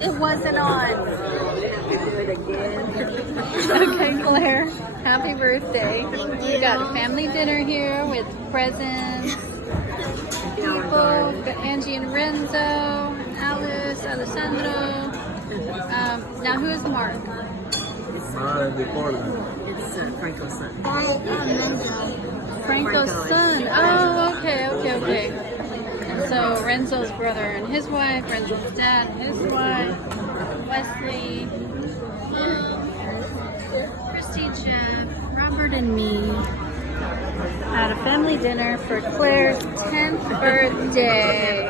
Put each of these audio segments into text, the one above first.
It wasn't on. Okay, Claire. Happy birthday. We got a family dinner here with presents, people, Angie and Renzo, Alice, Alessandro. Now who is Mark? It's Franco's son. Franco's son. Oh, okay. And so Renzo's brother and his wife, Renzo's dad and his wife, Wesley, Christy, Jeff, Robert, and me had a family dinner for Claire's 10th birthday.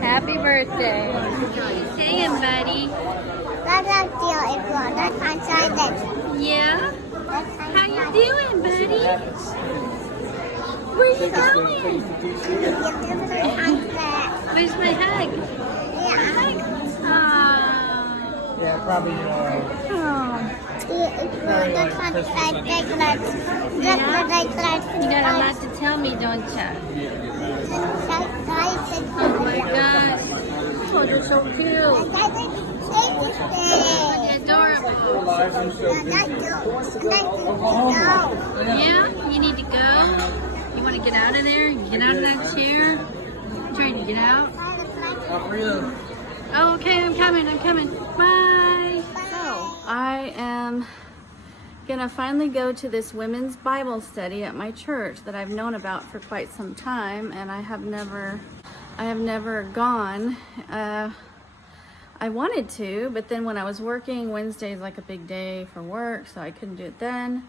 Happy birthday. Hey, buddy. Yeah? How you doing, buddy? Where you going? Where's my hug? Hug? Yeah, probably. You got a lot to tell me, don't you? Oh my gosh. Oh, you're so cute. Adorable. Yeah? You need to go? You want to get out of there? Get out of that chair? You trying to get out? Oh, okay, I'm coming. Bye. So, I am gonna finally go to this women's Bible study at my church that I've known about for quite some time, and I have never gone. I wanted to, but then when I was working, Wednesday is like a big day for work, so I couldn't do it then.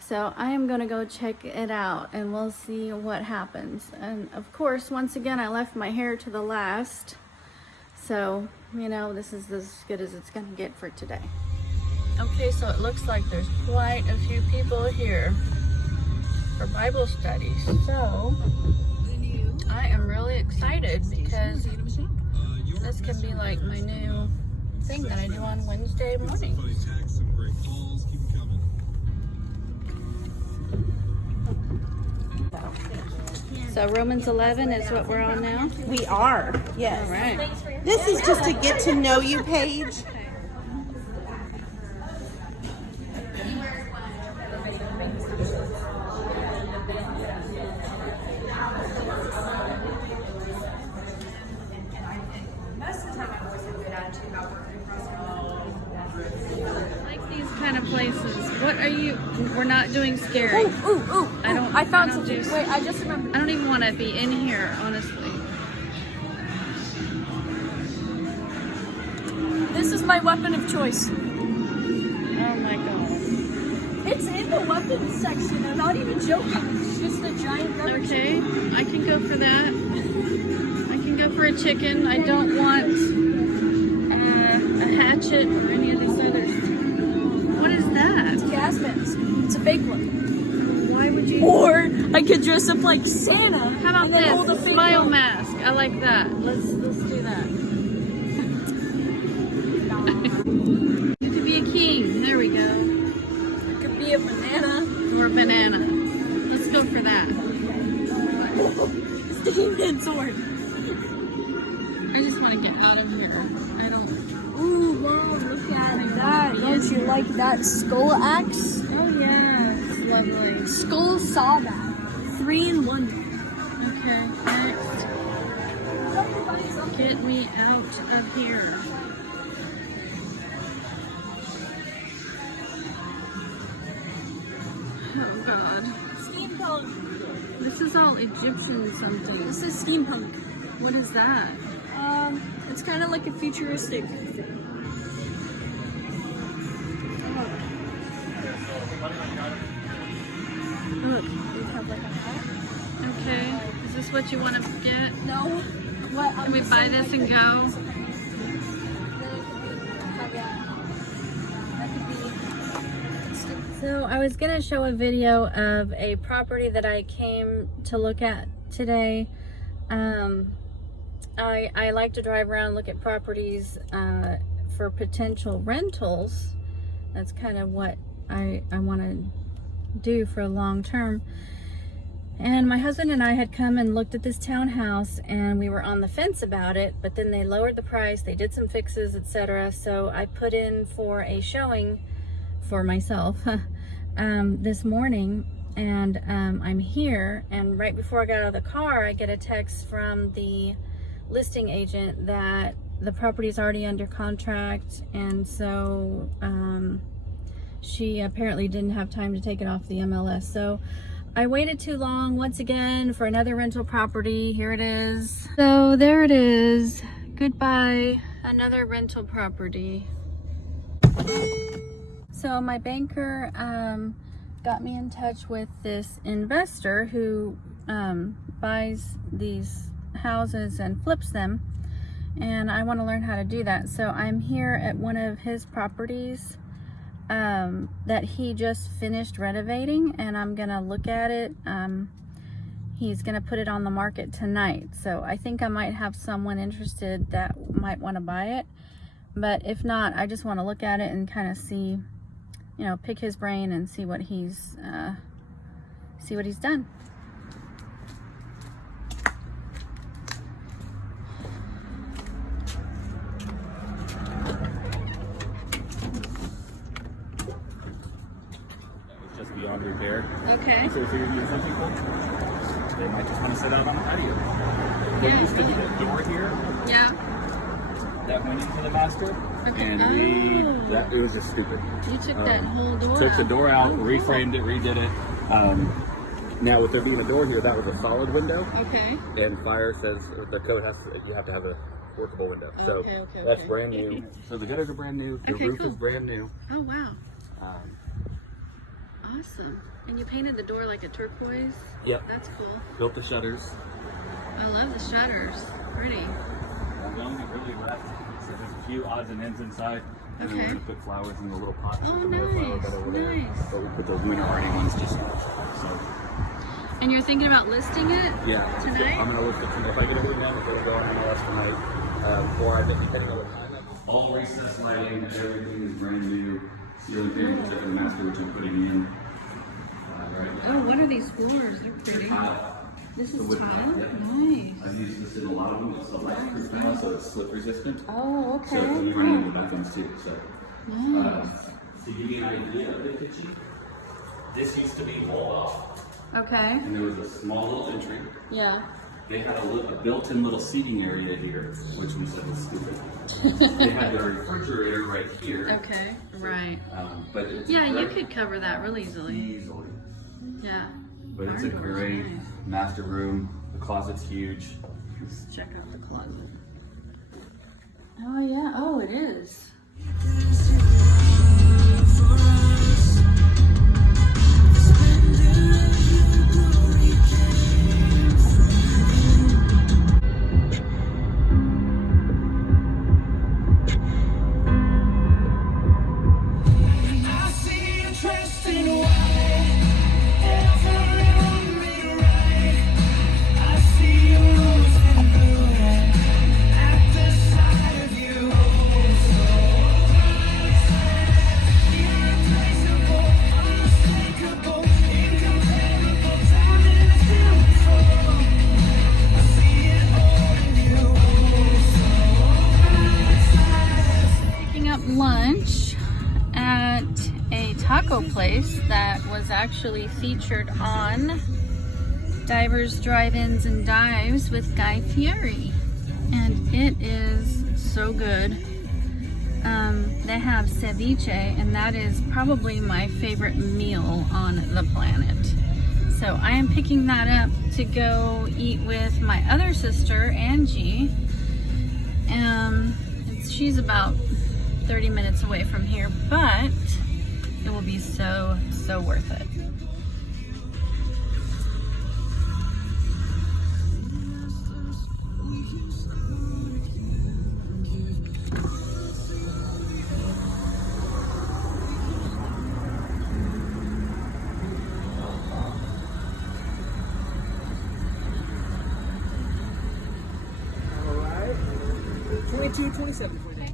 So I am gonna go check it out and we'll see what happens. And of course, once again, I left my hair to the last. So, you know, this is as good as it's gonna get for today. Okay, so it looks like there's quite a few people here for Bible studies. So I am really excited because this can be like my new thing that I do on Wednesday morning. So Romans 11 is what we're on now? We are, yes. All right. This is just a get to know you page. Like these kind of places. What are you? We're not doing scary. Ooh. I found something. Wait, I just remembered. I don't even want to be in here, honestly. This is my weapon of choice. Oh my god. It's in the weapons section. I'm not even joking. It's just a giant rubber Okay, I can go for that. I can go for a chicken. I don't want a hatchet or any of these others. What is that? gas mask. It's a fake one. Why would you? Or I could dress up like Santa. How about and then hold a this? fake Smile one. mask. I like that. Let's do that. You could be a king. There we go. It could be a banana. Or a banana. Let's go for that. Steaming sword. I just want to get out of here. I don't. Ooh, Mom, look at that. Don't you like that skull axe? Oh yeah, it's lovely. Skull saw that. 3 in 1. Okay, next. Get me out of here. Oh god. Steampunk. This is all Egyptian something. This is steampunk. What is that? It's kind of like a futuristic. Look. They have like a hat. Okay. Is this what you want to get? No. What? Can we buy this and go? So I was gonna show a video of a property that I came to look at today. I like to drive around and look at properties for potential rentals. That's kind of what I want to do for long term. And my husband and I had come and looked at this townhouse, and we were on the fence about it, but then they lowered the price, they did some fixes, etc. So I put in for a showing for myself this morning, and I'm here, and right before I got out of the car, I get a text from the listing agent that the property is already under contract, and so she apparently didn't have time to take it off the MLS. So I waited too long once again for another rental property. Here it is. So there it is. Goodbye, another rental property. So my banker got me in touch with this investor who buys these houses and flips them, and I want to learn how to do that. So I'm here at one of his properties that he just finished renovating, and I'm gonna look at it. He's gonna put it on the market tonight, so I think I might have someone interested that might want to buy it, but if not, I just want to look at it and kind of see, you know, pick his brain and see what he's done. Just beyond repair. Okay. So if you're using some people, they might just want to sit out on the patio. There used to be a door here Yeah. that went into the master, Okay. and Oh. it was just stupid. You took that whole door Took the out. door out, reframed it, redid it. Now with there being a door here, that was a solid window, Okay. and fire says the code you have to have a workable window. So Okay, that's okay. brand new. So the gutters are brand new. The Okay, roof cool. is brand new. Oh wow. Um, Awesome. And you painted the door like a turquoise? Yep. That's cool. Built the shutters. I love the shutters. Pretty. We only really left, so there's a few odds and ends inside. And then Okay. we're gonna put flowers in the little pots. Oh, with the little flower nice, bed over there. nice. But we put those minority ones just so. And you're thinking about listing it? Yeah. Tonight? So I'm gonna look at if I get everything done, it'll go on MLS tonight. Or I think depending on the time. All recessed lighting, everything is brand new. Ceiling fan, except for the master, which I'm putting in. Right now. Oh, what are these floors? They're pretty. This is tile? Nice. I've used this in a lot of them. It's a light-proof now, so it's slip resistant. Oh, So it can be okay. running in the bathrooms too. So. Nice. To give you an idea of the kitchen, this used to be walled off, Okay. and there was a small little entry. Yeah. They had a built-in little seating area here, which we said was stupid. They had their refrigerator right here. Okay. Right. But it's Yeah, you very could cover that real easily. easily. Yeah. But it's a Barn doors, great nice. master room. The closet's huge. Let's check out the closet. Oh yeah. Oh, it is. Picking up lunch at a taco place that was actually featured on Divers, Drive-Ins, and Dives with Guy Fieri, and it is so good. They have ceviche, and that is probably my favorite meal on the planet. So I am picking that up to go eat with my other sister, Angie. She's about 30 minutes away from here, but it will be so worth it. All right. 22, 27 for you.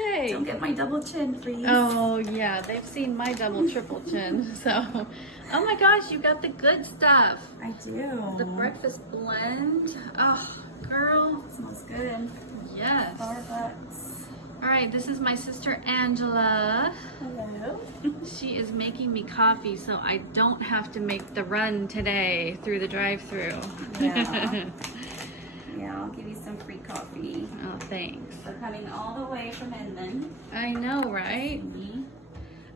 okay. Don't get my double chin, please. Oh yeah, they've seen my double triple chin. So, oh my gosh, you got the good stuff. I do. The breakfast blend. Oh, girl. Smells good. Yes. Starbucks. All right, this is my sister Angela. Hello. She is making me coffee so I don't have to make the run today through the drive-through. Yeah. Yeah, I'll give you some free coffee. Oh, thanks. We're coming all the way from Inland. I know, right? Me.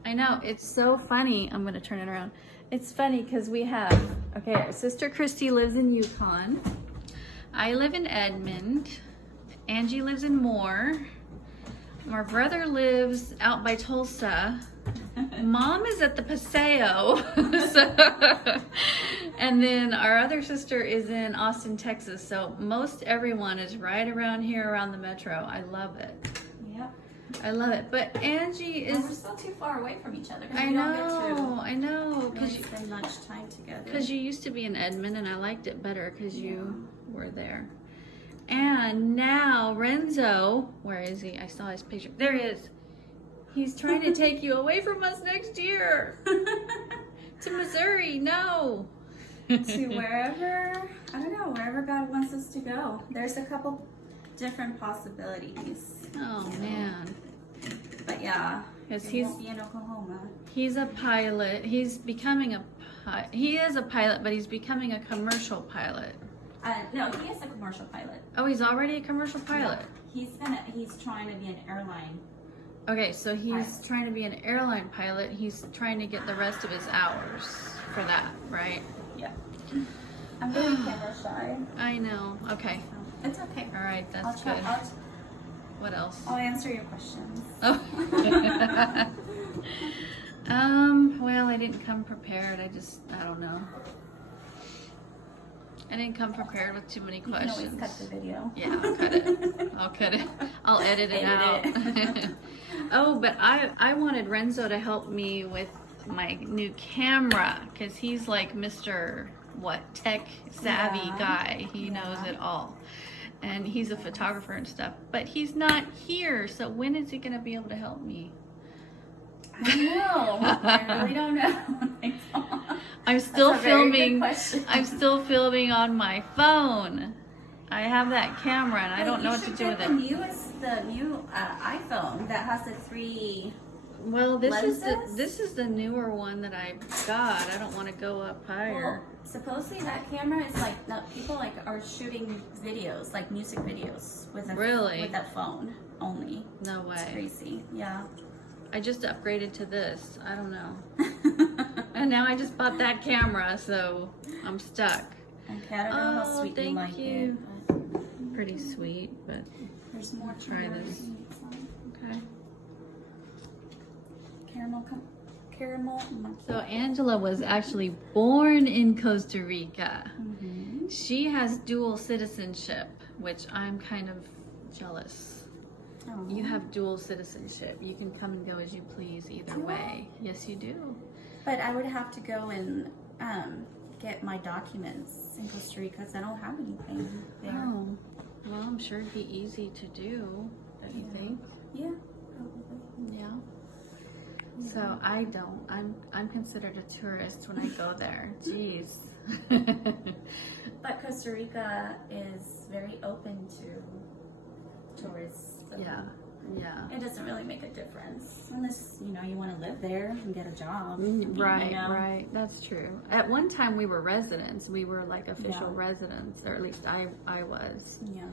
I know. It's so funny. I'm going to turn it around. It's funny because we have, okay, our sister Christy lives in Yukon. I live in Edmond. Angie lives in Moore. My brother lives out by Tulsa. Mom is at the Paseo. So, and then our other sister is in Austin, Texas. So most everyone is right around here around the metro. I love it. Yep. I love it. But Angie Well, we're is, still too far away from each other. 'Cause I we don't know, I know. get to Because really spend much time together. Because you used to be in Edmond and I liked it better because you were there. And now Renzo, where is he? I saw his picture. There he is. He's trying to take you away from us next year to Missouri. No. To wherever, I don't know, wherever God wants us to go. There's a couple different possibilities. Oh man. But yeah, Because it won't be in Oklahoma. he's a pilot. He's becoming he is a pilot, but he's becoming a commercial pilot. No, he is a commercial pilot. Oh, he's already a commercial pilot. He's trying to be an airline. Okay, so he's trying to be an airline pilot. He's trying to get the rest of his hours for that, right? Yeah. I'm very camera shy. I know. Okay. It's okay. All right, I'll that's try. good. What else? I'll answer your questions. Oh. Well, I didn't come prepared. I don't know. I didn't come prepared with too many You can questions. always cut the video. Yeah, I'll cut it. I'll cut it. I'll edit it out. Oh, but I wanted Renzo to help me with my new camera because he's like Mr. Tech savvy guy. He knows it all. And he's a photographer and stuff. But he's not here, so when is he going to be able to help me? I don't know. I really don't know. I'm still That's a very good filming. question. I'm still filming on my phone. I have that camera and I don't know what to do with it. The new iPhone that has the 3. Well, lenses? this is the newer one that I got. I don't want to go up higher. Well, supposedly that camera is like people are shooting videos, like music videos, with that phone only. No It's way. crazy. Yeah. I just upgraded to this. I don't know. And now I just bought that camera, so I'm stuck. Okay, I don't know how sweet thank you like you. it, but Pretty sweet, but there's more. Try to it. this. okay. Caramel. So Angela was actually born in Costa Rica. Mm-hmm. She has dual citizenship, which I'm kind of jealous. Oh. You have dual citizenship. You can come and go as you please either way. Yes, you do. But I would have to go and get my documents in Costa Rica because I don't have anything there. Oh, well, I'm sure it'd be easy to do, don't you think? Yeah, probably. Yeah. So I don't. I'm considered a tourist when I go there. Jeez. But Costa Rica is very open to tourists. So Yeah. Yeah. it doesn't really make a difference unless you want to live there and get a job. Right, you know? right. That's true. At one time we were residents. We were like official Yeah. residents, or at least I was. Yeah.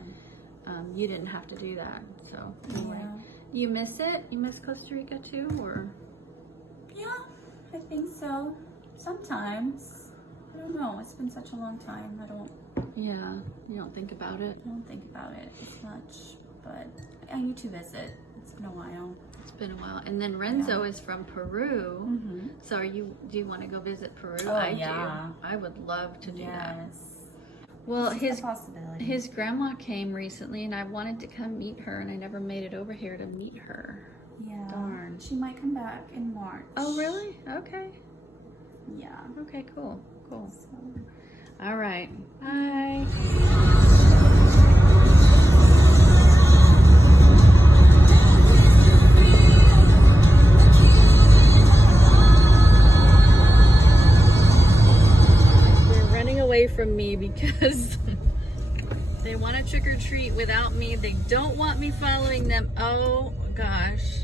You didn't have to do that. So anyway. Yeah. You miss it? You miss Costa Rica too, or? Yeah, I think so. Sometimes. I don't know. It's been such a long time. I don't Yeah. You don't think about it. think about it as much. But I need to visit. It's been a while. It's been a while. And then Renzo is from Peru. Mm-hmm. So do you want to go visit Peru? Oh, I yeah. do. I would love to do that. Yes. Well, It's a possibility. his grandma came recently and I wanted to come meet her and I never made it over here to meet her. Yeah. Darn. She might come back in March. Oh, really? Okay. Yeah. Okay, cool. Cool. So. All right. Bye. because they want to trick or treat without me. They don't want me following them. Oh gosh.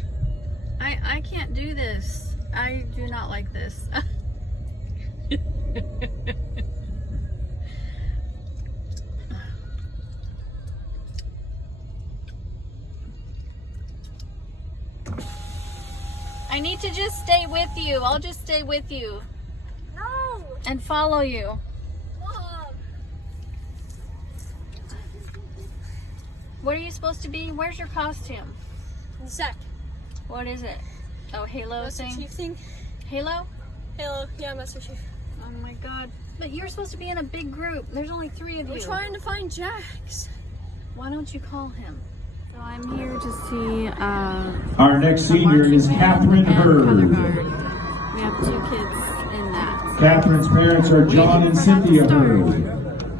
I can't do this. I do not like this. I need to just stay with you. I'll just stay with you No! and follow you. Mom! What are you supposed to be? Where's your costume? In sec. What is it? Oh, Halo Master thing? Chief thing. Halo? Halo. Yeah, Master Chief. Oh my god. But you're supposed to be in a big group. There's only 3 of you. We're trying to find Jax. Why don't you call him? So I'm here to see Our next senior is Catherine Color Hurd. Guard. We have 2 kids in that. Catherine's parents are John and Cynthia Hurd.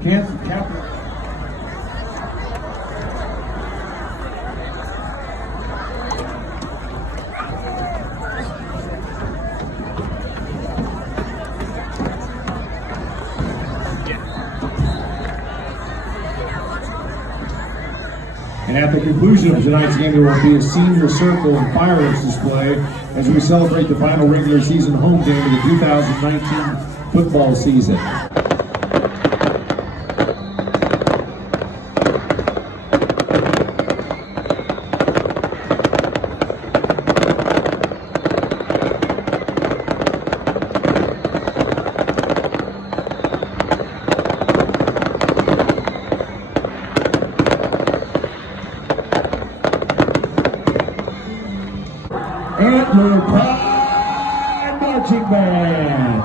Catherine. And at the conclusion of tonight's game, there will be a senior circle and fireworks display as we celebrate the final regular season home game of the 2019 football season. Antler Pride Marching Band.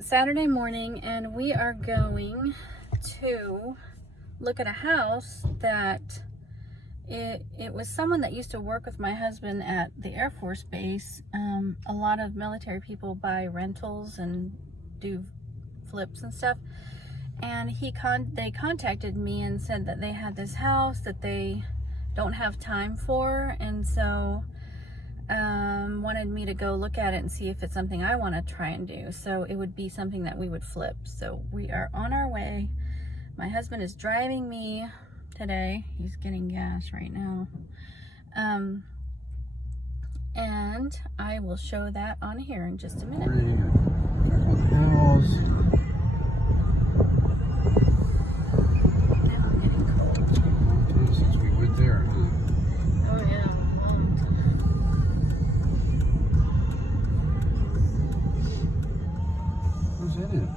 Saturday morning and we are going to look at a house that it was someone that used to work with my husband at the Air Force Base. A lot of military people buy rentals and do flips and stuff, and they contacted me and said that they had this house that they don't have time for, and so wanted me to go look at it and see if it's something I want to try and do. So it would be something that we would flip. So we are on our way. My husband is driving me today. He's getting gas right now. And I will show that on here in just a minute. Now I'm getting cold. Since we went there. Oh yeah. Who's in it?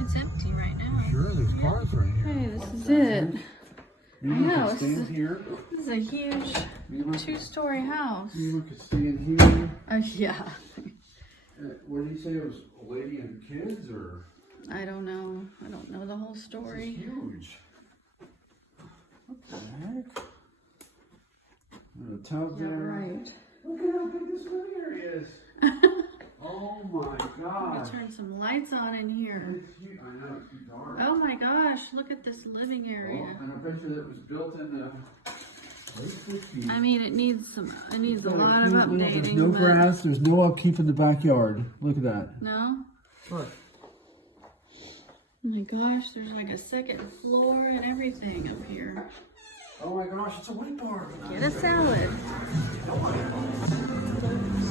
It's empty right now. Sure, there's it. Maybe I we know, could stand here. This is a huge Maybe we could, two-story house. maybe we could stand here. Yeah. What did you say? It was a lady and kids, or? I don't know. I don't know the whole This is story. huge. What the heck? The tubs Yeah, there. right. Look at how big this living area is. Oh my Let gosh. me turn some lights on in here. It's huge. I know, it's too dark. Oh my gosh, look at this living area. Oh, and I bet you that was built in the late 50s. I mean, it needs a lot of updating. There's no but- grass, there's no upkeep in the backyard. Look at that. No? Look. Oh my gosh, there's like a second floor and everything up here. Oh my gosh, it's a white bar. Get a salad.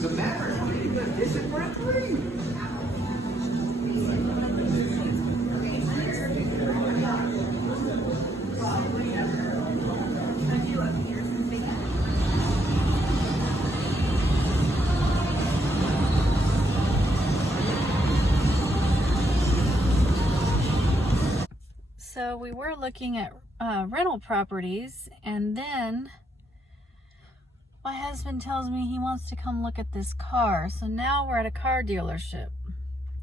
The matter is it Bradley? So we were looking at rental properties, and then my husband tells me he wants to come look at this car. So now we're at a car dealership.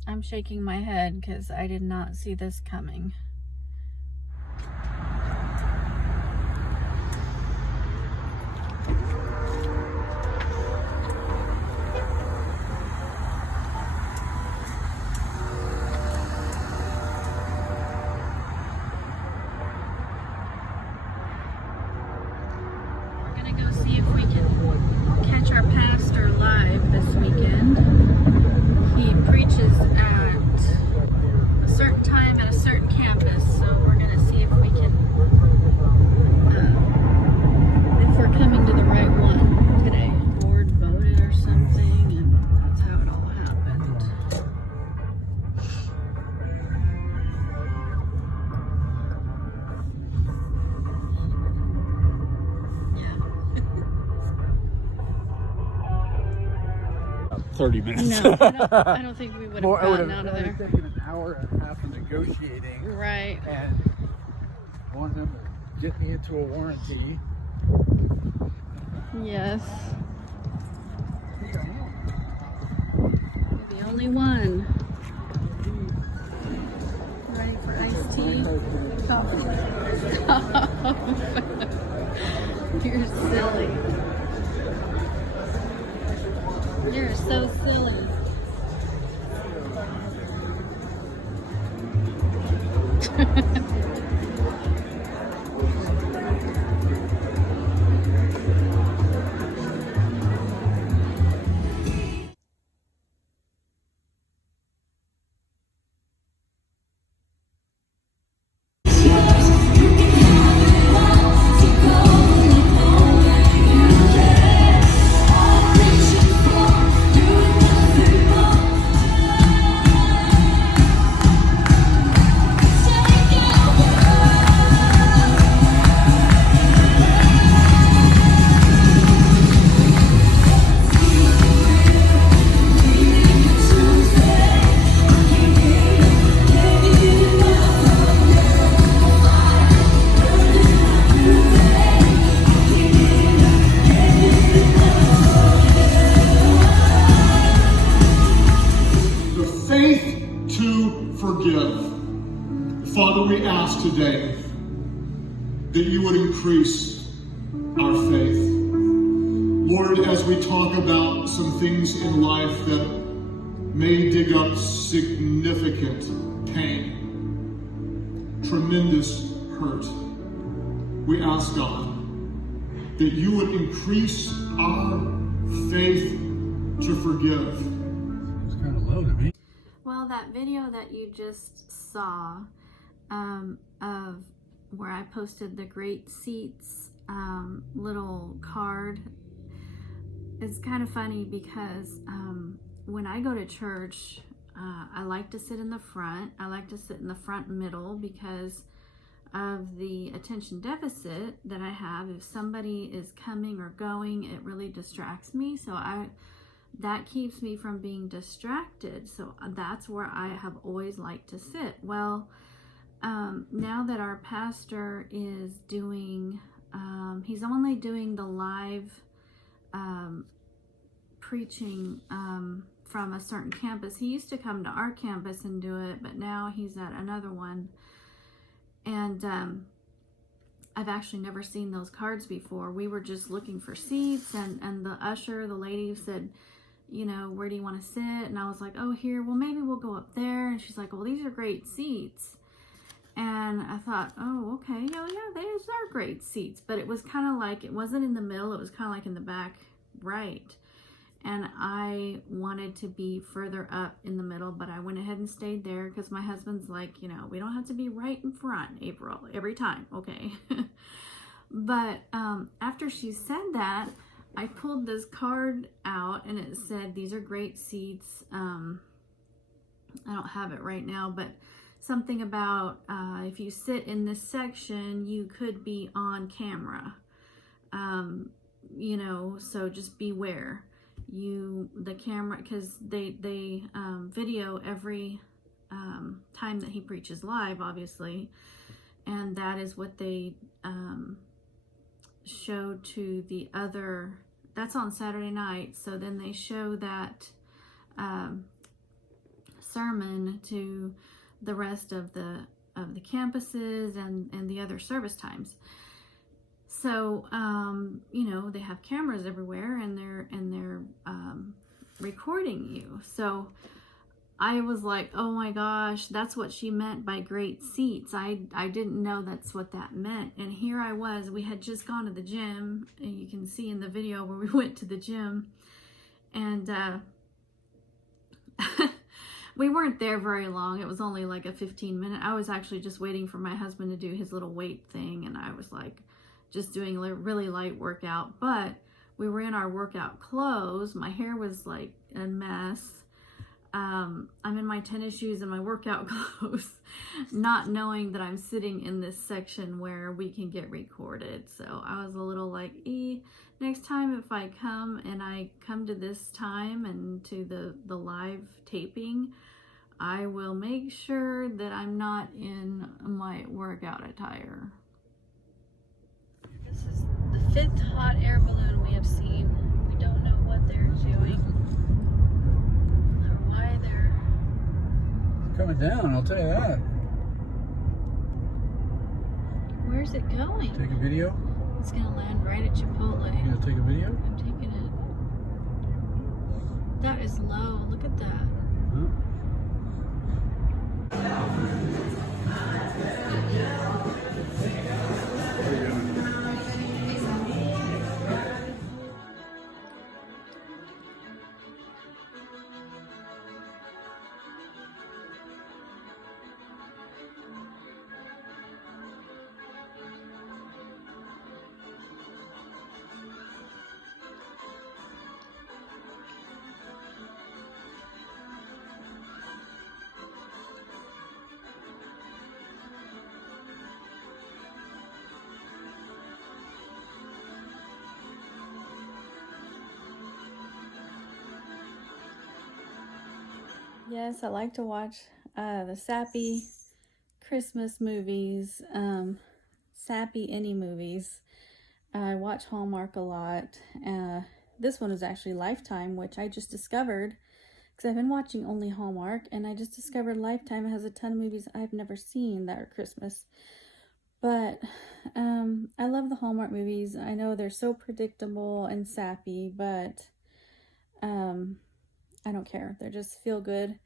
I'm shaking my head because I did not see this coming. We're gonna go see if we can catch our pastor live this weekend. He preaches at a certain time at a certain campus, so we're gonna see if we can, if we're coming to the right one today. Board voted or something, and that's how it all happened. Yeah. 30 minutes. No, I don't think we would have gotten out of there. taken an hour and a half of negotiating, Right. and wanted them to get me into a warranty. Yes. You're the only one. Ready for iced tea? Coffee. Stop. You're silly. You're so silly. The faith to forgive. Father, we ask today that you would increase our faith. Lord, as we talk about some things in life that may dig up significant pain, tremendous hurt, we ask God that you would increase our faith to forgive. It's kind of low to me. Well, that video that you just saw of where I posted the Great Seats little card is kind of funny because when I go to church, I like to sit in the front. I like to sit in the front middle because of the attention deficit that I have. If somebody is coming or going, it really distracts me. So that keeps me from being distracted. So that's where I have always liked to sit. Well, now that our pastor is doing, he's only doing the live preaching from a certain campus. He used to come to our campus and do it, but now he's at another one. And I've actually never seen those cards before. We were just looking for seats, and the usher, the lady, said, you know, where do you want to sit? And I was like, oh, here. Well, maybe we'll go up there. And she's like, well, these are great seats. And I thought, oh, okay, oh yeah, these are great seats. But it was kind of like, it wasn't in the middle, it was kind of like in the back right. And I wanted to be further up in the middle, but I went ahead and stayed there because my husband's like, you know, we don't have to be right in front, April, every time, okay? But after she said that, I pulled this card out and it said, these are great seats. I don't have it right now, but something about if you sit in this section, you could be on camera. You know, so just beware. The camera, because they video every time that he preaches live, obviously, and that is what they show to the other. That's on Saturday night, so then they show that sermon to the rest of the campuses and the other service times. So you know, they have cameras everywhere, and they're recording you. So I was like, oh my gosh, that's what she meant by great seats. I didn't know that's what that meant. And here I was, we had just gone to the gym, and you can see in the video where we went to the gym, and we weren't there very long. It was only like a 15-minute. I was actually just waiting for my husband to do his little weight thing, and I was like just doing a really light workout. But we were in our workout clothes. My hair was like a mess. I'm in my tennis shoes and my workout clothes, not knowing that I'm sitting in this section where we can get recorded. So I was a little like, next time if I come and I come to this time and to the live taping, I will make sure that I'm not in my workout attire. This is the 5th hot air balloon we have seen. We don't know what they're doing or why they're Coming down, I'll tell you that. Where's it going? Take a video? It's gonna land right at Chipotle. You gonna take a video? I'm taking it. That is low. Look at that. Huh? Yes, I like to watch the sappy Christmas movies, sappy any movies. I watch Hallmark a lot. This one is actually Lifetime, which I just discovered because I've been watching only Hallmark, and I just discovered Lifetime has a ton of movies I've never seen that are Christmas. But I love the Hallmark movies. I know they're so predictable and sappy, but I don't care. They're just feel good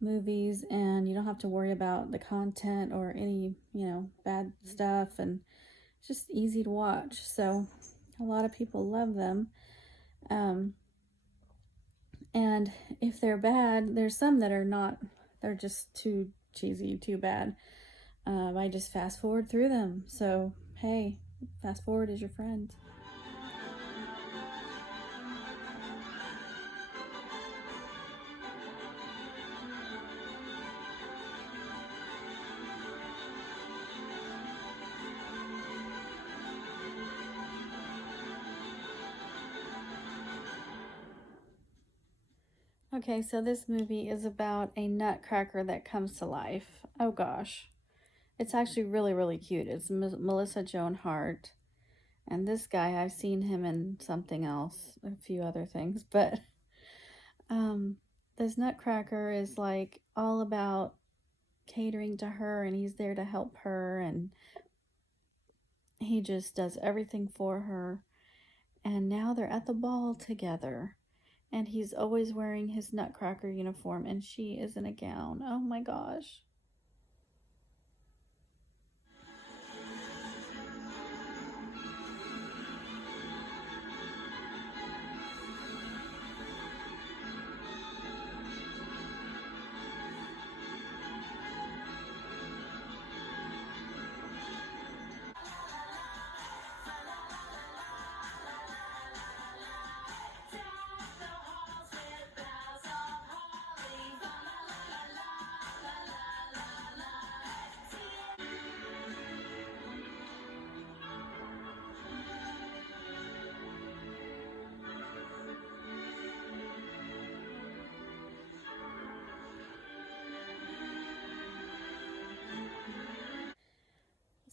movies, and you don't have to worry about the content or any, bad stuff, and it's just easy to watch. So a lot of people love them. And if they're bad, there's some that are not, they're just too cheesy, too bad. I just fast forward through them. So, hey, fast forward is your friend. Okay, so this movie is about a nutcracker that comes to life. Oh gosh. It's actually really, really cute. It's Melissa Joan Hart. And this guy, I've seen him in something else, a few other things. But this Nutcracker is like all about catering to her, and he's there to help her, and he just does everything for her. And now they're at the ball together, and he's always wearing his Nutcracker uniform, and she is in a gown. Oh my gosh.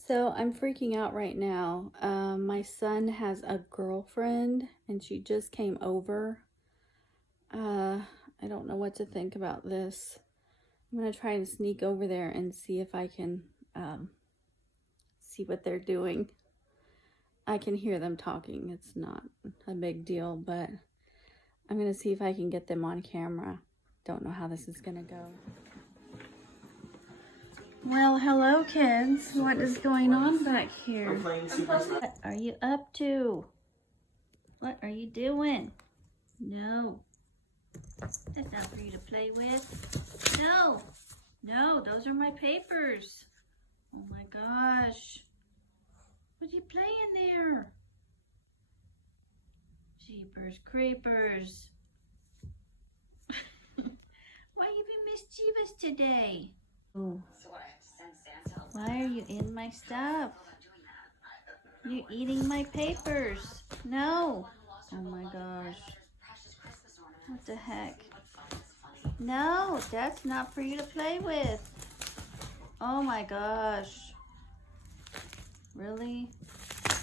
So I'm freaking out right now. My son has a girlfriend, and she just came over. I don't know what to think about this. I'm going to try and sneak over there and see if I can see what they're doing. I can hear them talking. It's not a big deal, but I'm going to see if I can get them on camera. Don't know how this is going to go. Well, hello kids. What is going on back here? What are you up to? What are you doing? No. That's not for you to play with. No. No, those are my papers. Oh my gosh. What are you playing there? Jeepers creepers. Why are you being mischievous today? Oh. Why are you in my stuff? You're eating my papers. No. Oh my gosh. What the heck? No, that's not for you to play with. Oh my gosh. Really?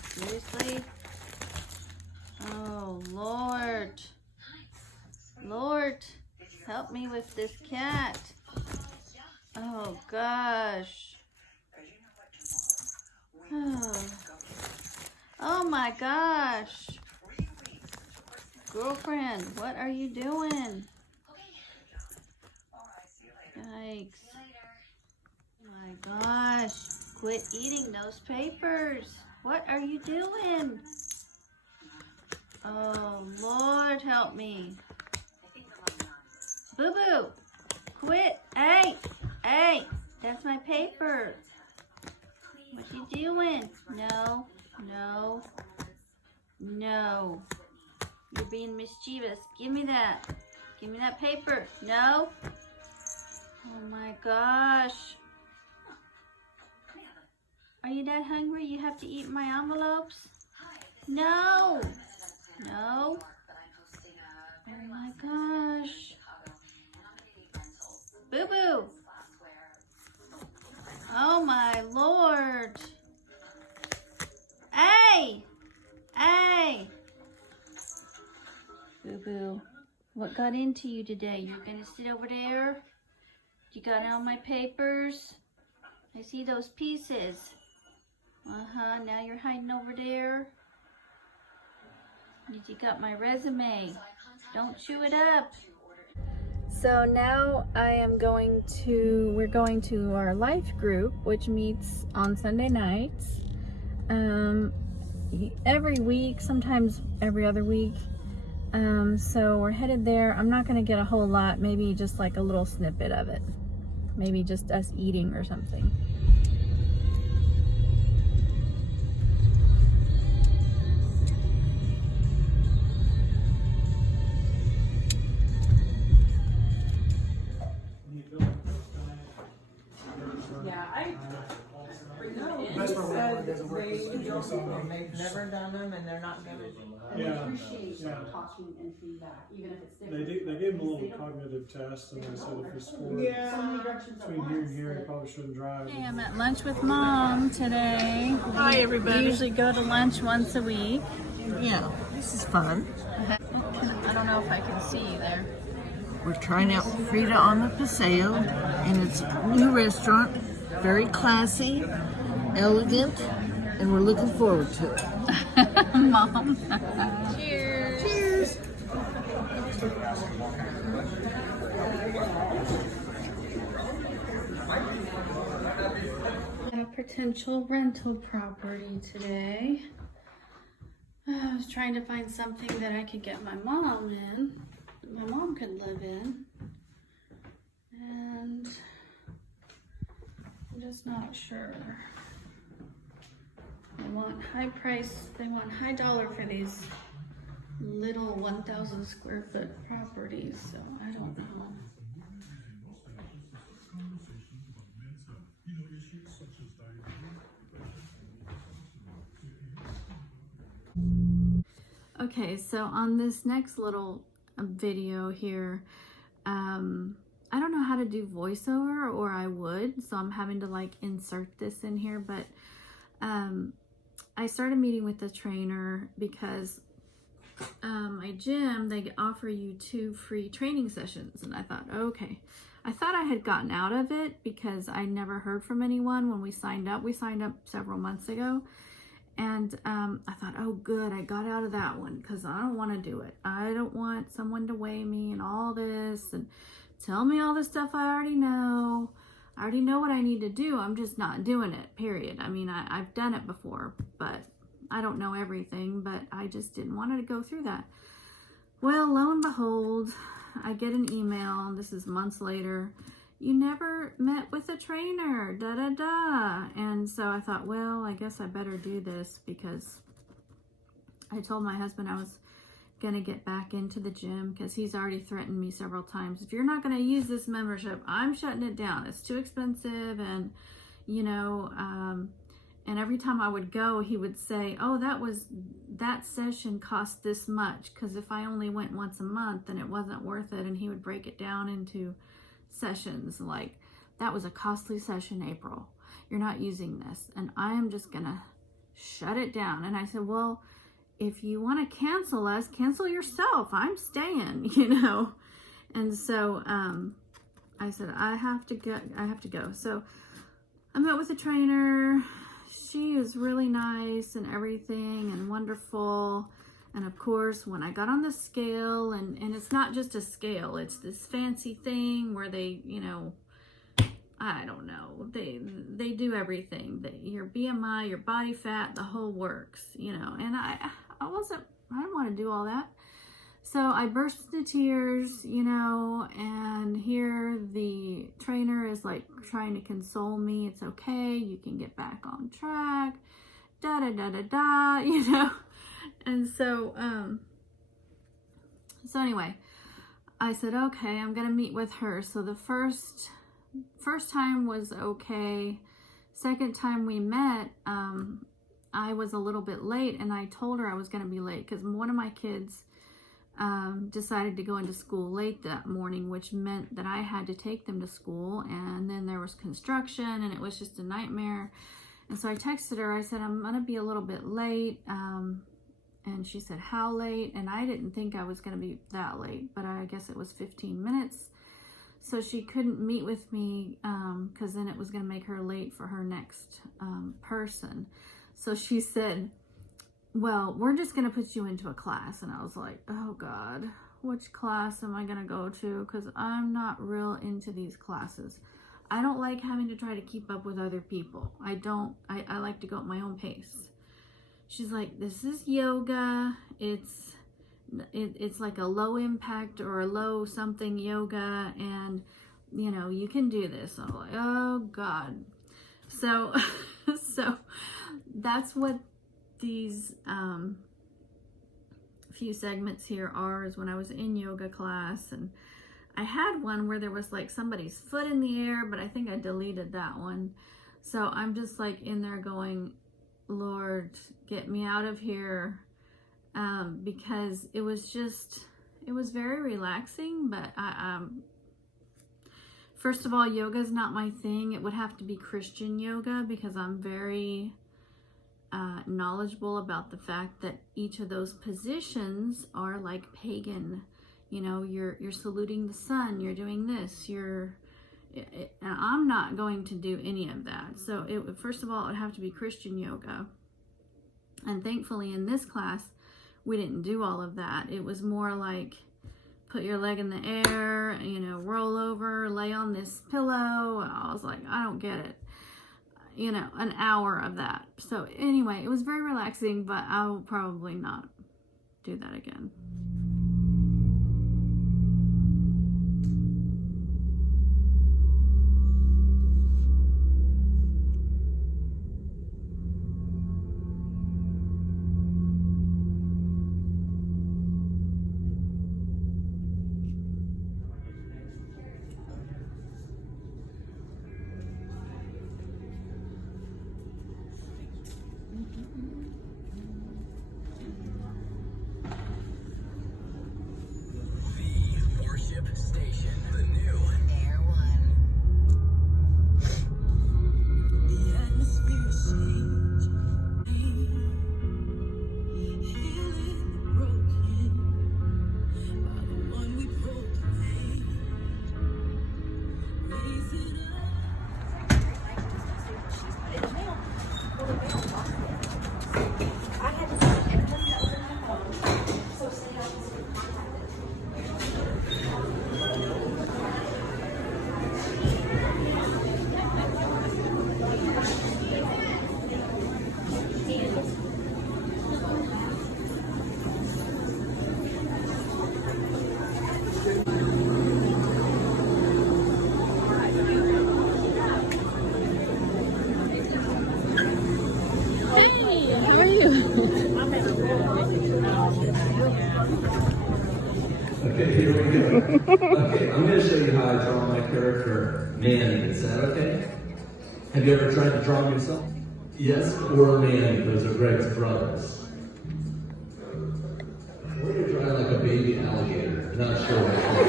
Seriously? Oh, Lord. Lord, help me with this cat. Oh gosh. Oh my gosh. Girlfriend, what are you doing? Yikes. My gosh. Quit eating those papers. What are you doing? Oh, Lord, help me. Boo-boo. Quit. Hey. Hey. That's my paper. What you doing? No. No. No. You're being mischievous. Give me that. Give me that paper. No. Oh my gosh. Are you that hungry you have to eat my envelopes? No. No. Oh my gosh. Boo-boo. Oh my Lord. Hey. Hey. Boo-boo. What got into you today? You're gonna sit over there? You got all my papers? I see those pieces. Uh-huh, now you're hiding over there. You got my resume. Don't chew it up. So now we're going to our life group, which meets on Sunday nights. Every week, sometimes every other week. So we're headed there. I'm not gonna get a whole lot, maybe just like a little snippet of it. Maybe just us eating or something. Yeah, I bring them in. Best part when it doesn't work is when you saw me. They've never done them and they're not gonna. Yeah, appreciate yeah. talking and feedback, even if it's They different. gave him a little cognitive test, and they said if you scored between here and here, you probably shouldn't drive. Hey, I'm at lunch with Mom today. Hi, everybody. We usually go to lunch once a week. Yeah, this is fun. I don't know if I can see you there. We're trying out Frida on the Paseo, and it's a new restaurant, very classy, elegant, and we're looking forward to it. Mom. Cheers. Cheers. At a potential rental property today. I was trying to find something that I could get my mom in, that my mom could live in. And I'm just not sure. They want high price, they want high dollar for these little 1,000 square foot properties, so I don't know. Okay, so on this next little video here, I don't know how to do voiceover, or I would, so I'm having to like insert this in here, but I started meeting with the trainer because my gym, they offer you 2 free training sessions, and I thought, okay. I thought I had gotten out of it because I never heard from anyone when we signed up. We signed up several months ago, and I thought, oh good, I got out of that one because I don't want to do it. I don't want someone to weigh me and all this and tell me all the stuff I already know. I already know what I need to do. I'm just not doing it, period. I mean, I've done it before, but I don't know everything, but I just didn't want to go through that. Well, lo and behold, I get an email, this is months later, you never met with a trainer, da da da. And so I thought, well, I guess I better do this, because I told my husband I was gonna get back into the gym because he's already threatened me several times. If you're not gonna use this membership, I'm shutting it down. It's too expensive, and you know, and every time I would go, he would say, oh, that session cost this much, because if I only went once a month, then it wasn't worth it. And he would break it down into sessions, like, that was a costly session, April. You're not using this, and I am just gonna shut it down. And I said, well, if you want to cancel us, cancel yourself. I'm staying, you know. And so I said, I have to go. So I met with a trainer. She is really nice and everything and wonderful. And of course, when I got on the scale, and it's not just a scale, it's this fancy thing where they, you know, I don't know, they do everything. Your BMI, your body fat, the whole works, you know. And I didn't want to do all that. So I burst into tears, you know, and here the trainer is like trying to console me. It's okay, you can get back on track, da da da da da, you know. And so anyway, I said, okay, I'm gonna meet with her. So the first time was okay. Second time we met, I was a little bit late, and I told her I was gonna be late because one of my kids decided to go into school late that morning, which meant that I had to take them to school, and then there was construction, and it was just a nightmare. And so I texted her, I said, I'm gonna be a little bit late, and she said, how late? And I didn't think I was gonna be that late, but I guess it was 15 minutes. So she couldn't meet with me because then it was gonna make her late for her next person. So she said, well, we're just gonna put you into a class. And I was like, oh God, which class am I gonna go to? Because I'm not real into these classes. I don't like having to try to keep up with other people. I like to go at my own pace. She's like, this is yoga. It's like a low impact or a low something yoga, and you know, you can do this. I'm like, oh God. So so that's what these few segments here are, is when I was in yoga class, and I had one where there was like somebody's foot in the air, but I think I deleted that one. So I'm just like in there going, Lord, get me out of here. Because it was very relaxing, but first of all, yoga is not my thing. It would have to be Christian yoga because I'm very knowledgeable about the fact that each of those positions are like pagan. You know, you're saluting the sun, you're doing this, and I'm not going to do any of that. So first of all, it would have to be Christian yoga. And thankfully in this class, we didn't do all of that. It was more like put your leg in the air, you know, roll over, lay on this pillow. I was like, I don't get it. You know, an hour of that. So anyway, it was very relaxing, but I will probably not do that again. Okay, here we go. Okay, I'm going to show you how I draw my character, Manny. Is that okay? Have you ever tried to draw yourself? Yes, or Manny. Those are Greg's brothers. We're going to draw like a baby alligator. Not sure which one.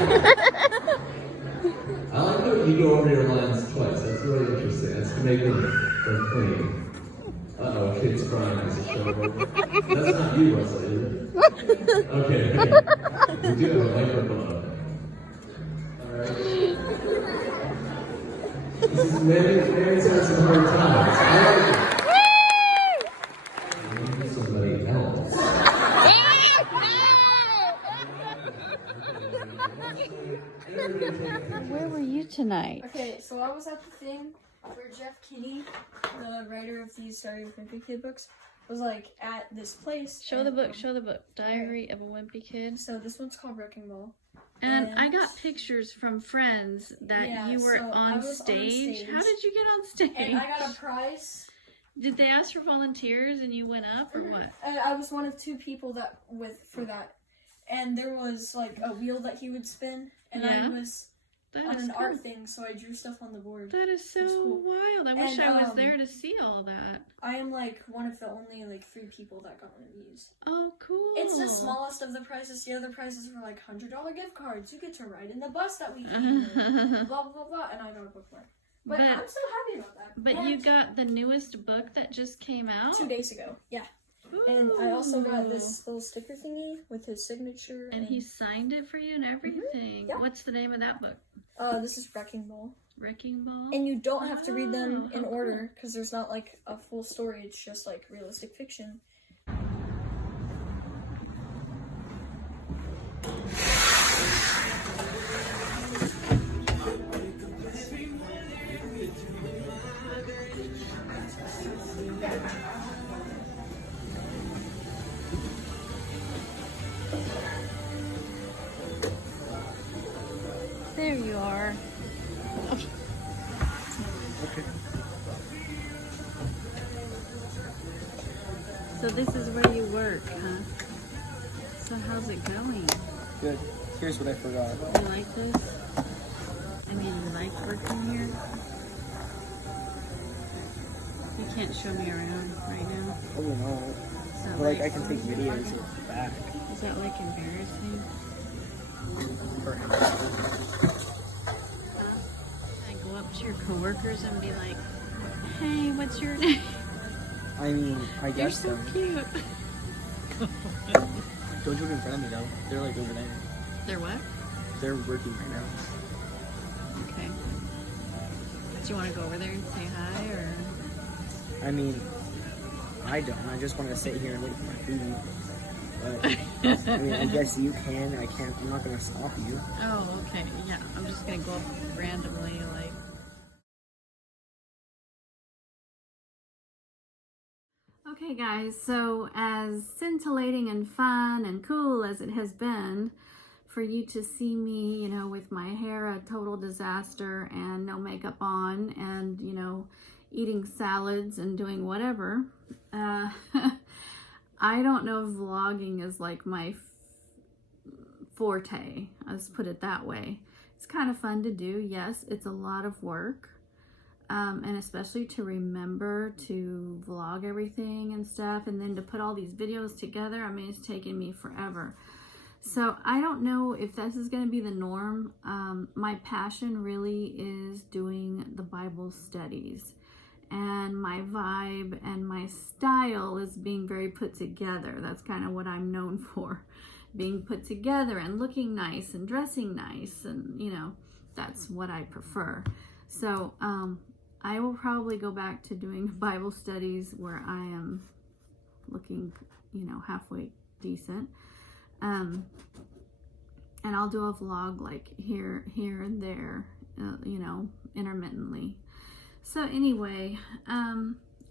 I like that you go over your lines twice. That's really interesting. That's to make them clean. Uh-oh, kid's crying as a show over. That's not you, Russell, is it? Okay. We do have a microphone. Alright. This is Mary's had some hard times. I need somebody else. Where were you tonight? Okay, so I was at the thing where Jeff Kinney, the writer of these Diary of a Wimpy Kid books, was like at this place. Show the book. Diary of a Wimpy Kid. So this one's called Wrecking Ball. And I got pictures from friends that you were on stage. How did you get on stage? And I got a prize. Did they ask for volunteers and you went up or what? I was one of 2 people for that. And there was like a wheel that he would spin, and I was on an art thing, so I drew stuff on the board. That is so wild. I wish I was there to see all that. I am like one of the only like 3 people that got one of these. Oh, cool. It's the smallest of the prizes. The other prizes were like $100 gift cards. You get to ride in the bus that we came in. Blah, blah, blah. And I got a bookmark. But I'm so happy about that. But you got the newest book that just came out? 2 days ago. Yeah. Ooh. And I also got this little sticker thingy with his signature. And he signed it for you and everything. Yeah. What's the name of that book? This is Wrecking Ball. Wrecking Ball? And you don't have to read them in order, because there's not like a full story. It's just like realistic fiction. There you are. Okay. So this is where you work, huh? So how's it going? Good. Here's what I forgot. You like this? I mean, you like working here? can't show me around right now. Probably not. Is that But like I can take videos of the back. Is that like embarrassing? Perhaps. I go up to your coworkers and be like, "Hey, what's your name?" I mean, I You're guess so so. cute. Don't do it in front of me though. They're like over there. They're what? They're working right now. Okay. Do you want to go over there and say hi, or? I mean, I don't. I just want to sit here and wait for my food. But I mean, I guess you can. I can't. I'm not gonna stop you. Oh, okay. Yeah, I'm just gonna go up randomly, like. Okay, guys. So as scintillating and fun and cool as it has been for you to see me, you know, with my hair a total disaster and no makeup on, and you know, eating salads and doing whatever. I don't know if vlogging is like my forte, let's put it that way. It's kind of fun to do, yes, it's a lot of work, and especially to remember to vlog everything and stuff, and then to put all these videos together. I mean, it's taken me forever. So I don't know if this is going to be the norm. My passion really is doing the Bible studies. And my vibe and my style is being very put together. That's kind of what I'm known for. Being put together and looking nice and dressing nice. And, you know, that's what I prefer. So I will probably go back to doing Bible studies where I am looking, you know, halfway decent. And I'll do a vlog like here and there, you know, intermittently. So anyway,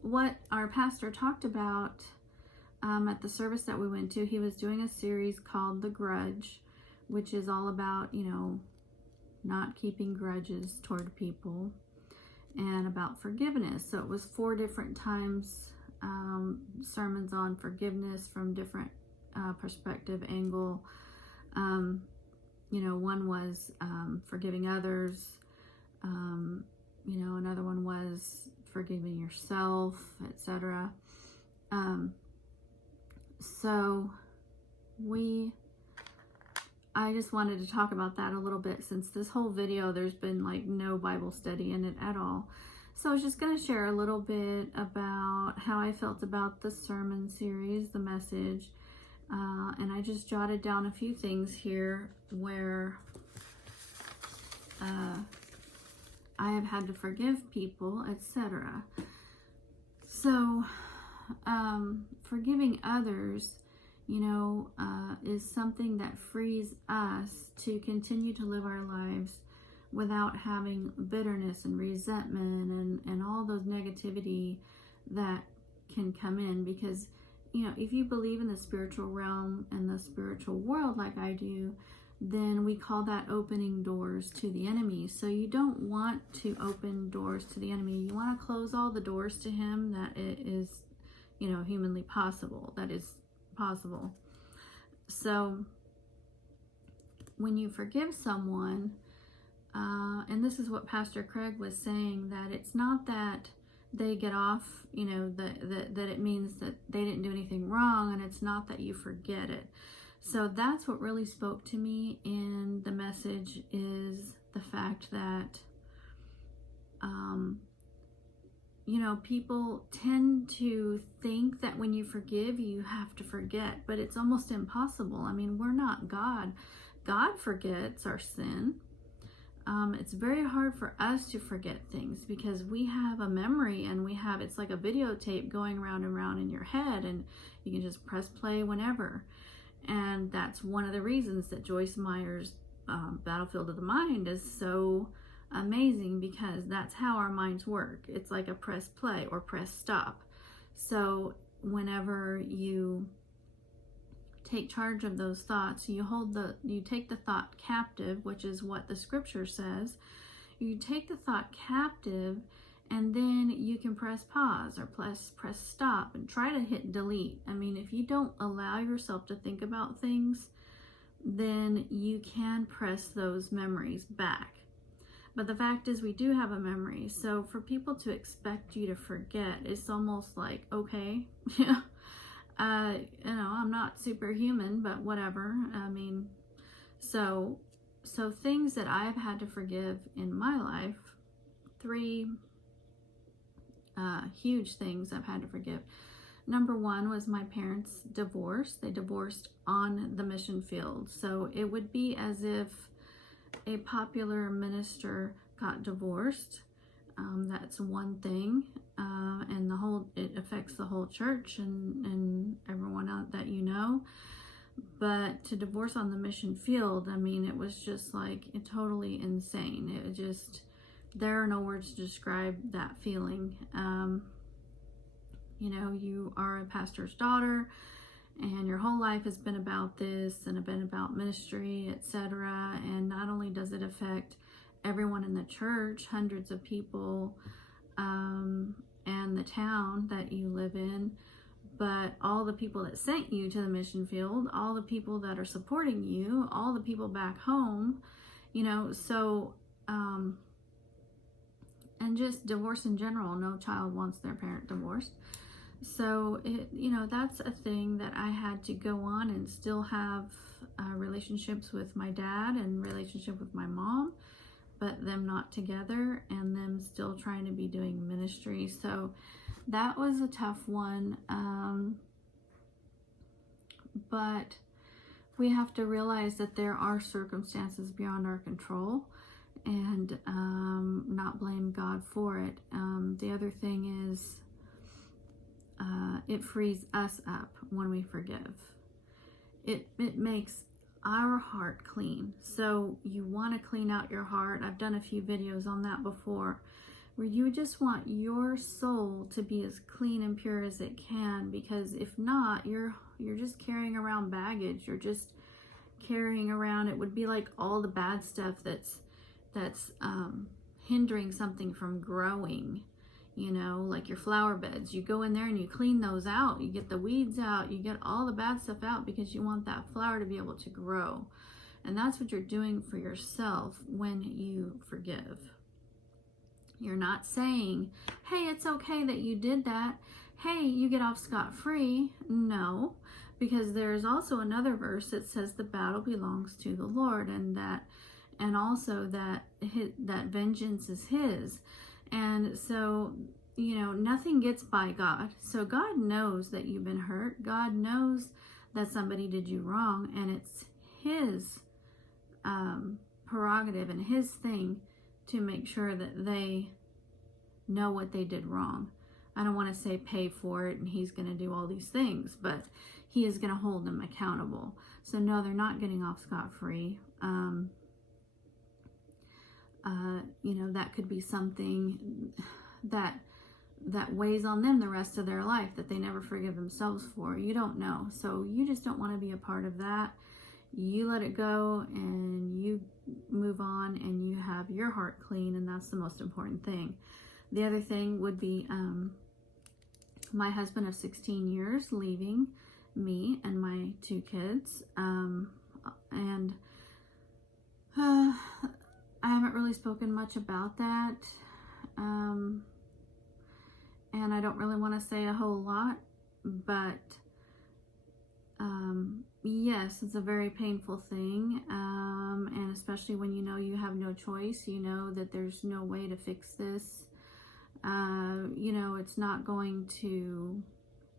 what our pastor talked about at the service that we went to, he was doing a series called The Grudge, which is all about, you know, not keeping grudges toward people, and about forgiveness. So it was 4 different times, sermons on forgiveness from different perspective, angle. You know, one was forgiving others. You know, another one was forgiving yourself, etc. So I just wanted to talk about that a little bit, since this whole video there's been like no Bible study in it at all. So I was just going to share a little bit about how I felt about the sermon series, the message, and I just jotted down a few things here where I have had to forgive people, etc. So, forgiving others, you know, is something that frees us to continue to live our lives without having bitterness and resentment and all those negativity that can come in. Because, you know, if you believe in the spiritual realm and the spiritual world like I do, then we call that opening doors to the enemy. So you don't want to open doors to the enemy. You want to close all the doors to him that it is, you know, humanly possible. That is possible. So when you forgive someone, and this is what Pastor Craig was saying, that it's not that they get off, you know, that it means that they didn't do anything wrong, and it's not that you forget it. So that's what really spoke to me in the message, is the fact that, you know, people tend to think that when you forgive, you have to forget, but it's almost impossible. I mean, we're not God. God forgets our sin. It's very hard for us to forget things because we have a memory, and it's like a videotape going round and round in your head, and you can just press play whenever. And that's one of the reasons that Joyce Meyer's Battlefield of the Mind is so amazing, because that's how our minds work. It's like a press play or press stop. So whenever you take charge of those thoughts, you take the thought captive, which is what the scripture says. You take the thought captive, and then you can press pause or press stop and try to hit delete. I mean, if you don't allow yourself to think about things, then you can press those memories back. But the fact is, we do have a memory. So for people to expect you to forget, it's almost like, okay, yeah, I'm not superhuman, but whatever. I mean, so things that I've had to forgive in my life, 3 huge things I've had to forgive. Number 1 was my parents' divorce. They divorced on the mission field. So it would be as if a popular minister got divorced. That's one thing. And it affects the whole church and everyone out that you know. But to divorce on the mission field, I mean, it was just like totally insane. It was just, there are no words to describe that feeling. You are a pastor's daughter and your whole life has been about this and been about ministry, etc. And not only does it affect everyone in the church, hundreds of people, and the town that you live in, but all the people that sent you to the mission field, all the people that are supporting you, all the people back home, so, and just divorce in general. No child wants their parent divorced. So, that's a thing that I had to go on and still have relationships with my dad and relationship with my mom, but them not together and them still trying to be doing ministry. So that was a tough one. But we have to realize that there are circumstances beyond our control and not blame God for it. The other thing is, it frees us up when we forgive. It makes our heart clean. So you want to clean out your heart. I've done a few videos on that before, where you just want your soul to be as clean and pure as it can, because if not, you're just carrying around baggage. You're just carrying around, it would be like all the bad stuff that's hindering something from growing. Like your flower beds, you go in there and you clean those out, you get the weeds out, you get all the bad stuff out because you want that flower to be able to grow. And that's what you're doing for yourself when you forgive. You're not saying, hey, it's okay that you did that, hey, you get off scot-free. No, because there's also another verse that says the battle belongs to the Lord, and also that vengeance is his. And so, nothing gets by God. So God knows that you've been hurt. God knows that somebody did you wrong, and it's his prerogative and his thing to make sure that they know what they did wrong. I don't want to say pay for it and he's going to do all these things, but he is going to hold them accountable. So no, they're not getting off scot-free. That could be something that weighs on them the rest of their life that they never forgive themselves for. You don't know. So you just don't want to be a part of that. You let it go and you move on and you have your heart clean, and that's the most important thing. The other thing would be my husband of 16 years leaving me and my 2 kids. I haven't really spoken much about that. And I don't really want to say a whole lot, but yes, it's a very painful thing. And especially when you have no choice, that there's no way to fix this. It's not going to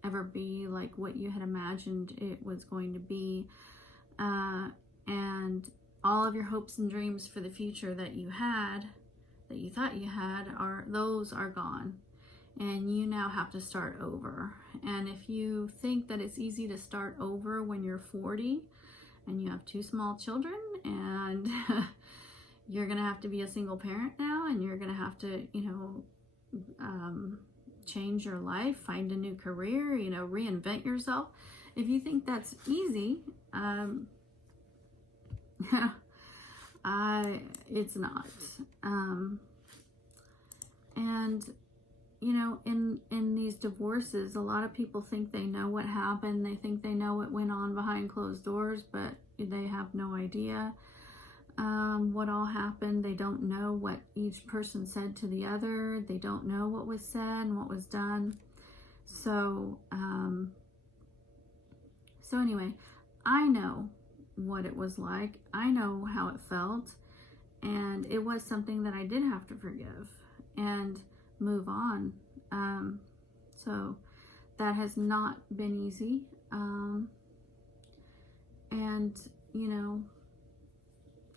ever be like what you had imagined it was going to be. And all of your hopes and dreams for the future that you thought you had, are gone. And you now have to start over. And if you think that it's easy to start over when you're 40 and you have 2 small children and you're gonna have to be a single parent now, and you're gonna have to, change your life, find a new career, reinvent yourself. If you think that's easy, it's not. In these divorces, a lot of people think they know what happened. They think they know what went on behind closed doors, but they have no idea. what all happened. They don't know what each person said to the other. They don't know what was said and what was done. So, so anyway, I know what it was like. I know how it felt. And it was something that I did have to forgive and move on. So that has not been easy. And, you know,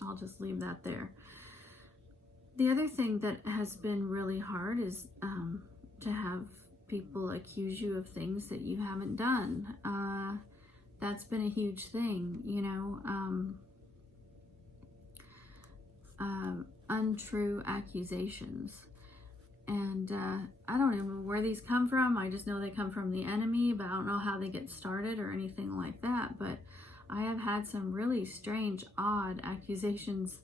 I'll just leave that there. The other thing that has been really hard is to have people accuse you of things that you haven't done. That's been a huge thing, you know. Untrue accusations. And I don't even know where these come from. I just know they come from the enemy, but I don't know how they get started or anything like that. But I have had some really strange, odd accusations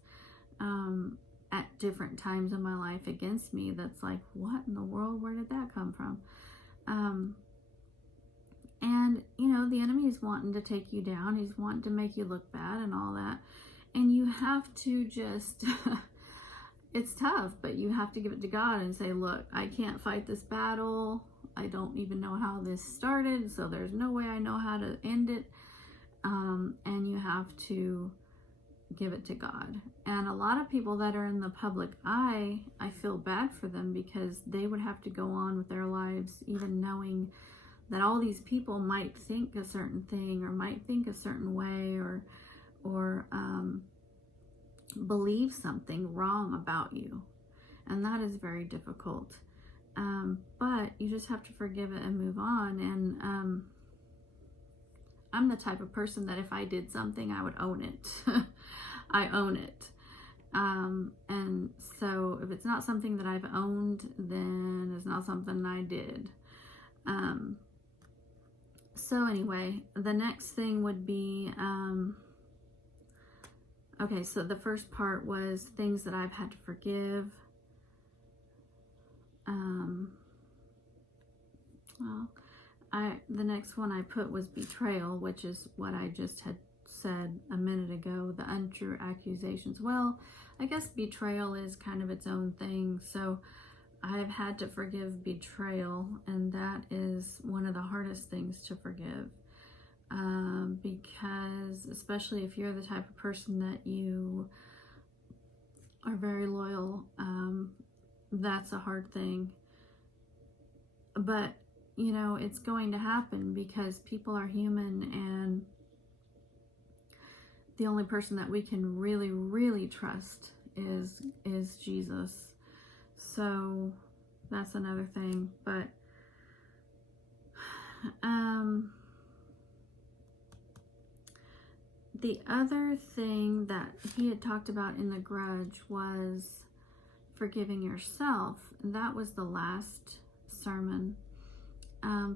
at different times in my life against me. That's like, what in the world? Where did that come from? And, you know, the enemy is wanting to take you down. He's wanting to make you look bad and all that. And you have to just, it's tough, but you have to give it to God and say, look, I can't fight this battle. I don't even know how this started, so there's no way I know how to end it. And you have to give it to God. And a lot of people that are in the public eye, I feel bad for them because they would have to go on with their lives even knowing that all these people might think a certain thing or might think a certain way or believe something wrong about you. And that is very difficult. But you just have to forgive it and move on. And I'm the type of person that if I did something, I would own it. I own it. And so if it's not something that I've owned, then it's not something I did. So anyway, the next thing would be, okay, so the first part was things that I've had to forgive. Well, the next one I put was betrayal, which is what I just had said a minute ago, the untrue accusations. Well, I guess betrayal is kind of its own thing. So I've had to forgive betrayal, and that is one of the hardest things to forgive. Because especially if you're the type of person that you are very loyal, that's a hard thing. But you know, it's going to happen because people are human, and the only person that we can really, really trust is Jesus. So that's another thing. But the other thing that he had talked about in The Grudge was forgiving yourself. And that was the last sermon.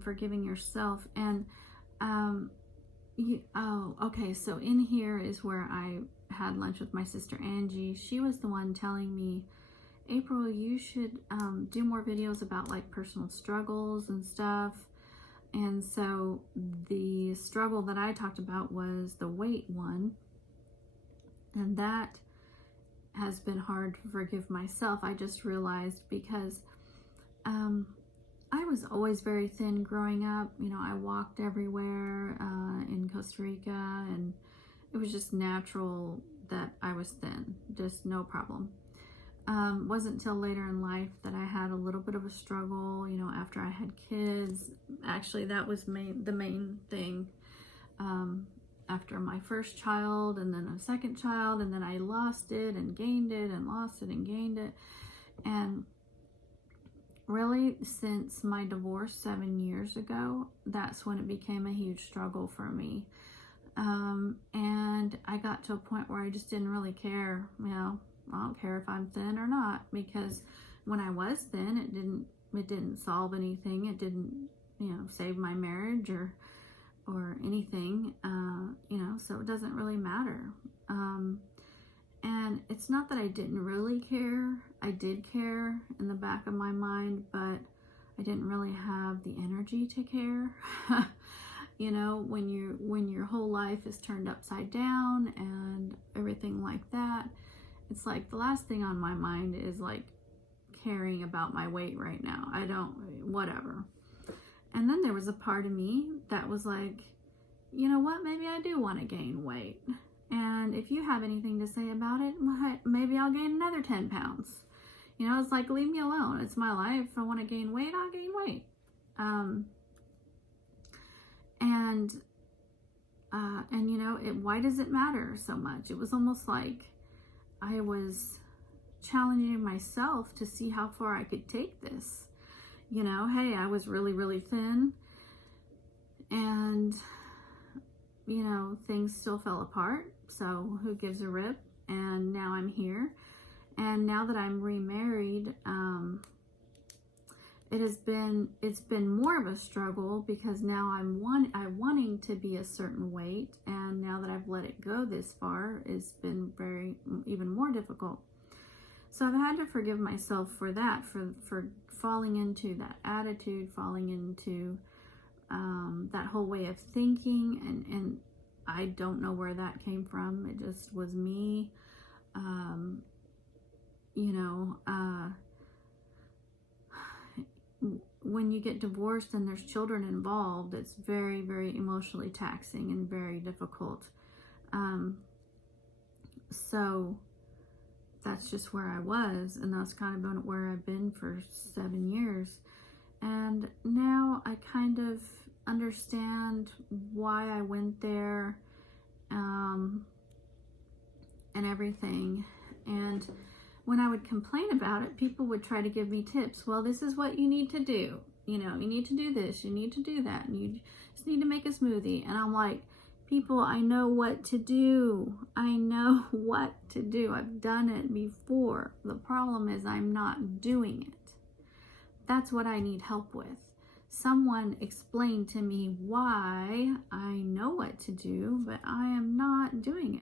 Forgiving yourself. And okay, so in here is where I had lunch with my sister Angie. She was the one telling me, April, you should do more videos about like personal struggles and stuff. And so the struggle that I talked about was the weight one, and that has been hard to forgive myself. I just realized because I was always very thin growing up. You know, I walked everywhere in Costa Rica, and it was just natural that I was thin, just no problem. Wasn't until later in life that I had a little bit of a struggle, you know, after I had kids. Actually, that was the main thing. After my first child, and then a second child, and then I lost it and gained it, and lost it and gained it. And really, since my divorce 7 years ago, that's when it became a huge struggle for me. And I got to a point where I just didn't really care, you know, I don't care if I'm thin or not, because when I was thin, it didn't solve anything. It didn't, you know, save my marriage or anything, you know, so it doesn't really matter. And it's not that I didn't really care. I did care in the back of my mind, but I didn't really have the energy to care. you know, when your whole life is turned upside down and everything like that, it's like the last thing on my mind is like caring about my weight right now. I don't, whatever. And then there was a part of me that was like, you know what, maybe I do want to gain weight. And if you have anything to say about it, maybe I'll gain another 10 pounds. You know, it's like, leave me alone. It's my life. If I want to gain weight, I'll gain weight. And you know, why does it matter so much? It was almost like I was challenging myself to see how far I could take this. You know, hey, I was really, really thin, and you know, things still fell apart, so who gives a rip? And now I'm here, and now that I'm remarried, it's been more of a struggle, because now I'm wanting to be a certain weight, and now that I've let it go this far, it's been even more difficult. So I've had to forgive myself for that, for falling into that attitude, falling into that whole way of thinking, and I don't know where that came from. It just was me. You know, when you get divorced and there's children involved, it's very, very emotionally taxing and very difficult. So that's just where I was, and that's kind of been where I've been for 7 years. And now I kind of understand why I went there, and everything. And when I would complain about it, people would try to give me tips. Well, this is what you need to do. You know, you need to do this, you need to do that, and you just need to make a smoothie. And I'm like, people, I know what to do. I know what to do. I've done it before. The problem is I'm not doing it. That's what I need help with. Someone explain to me why I know what to do, but I am not doing it.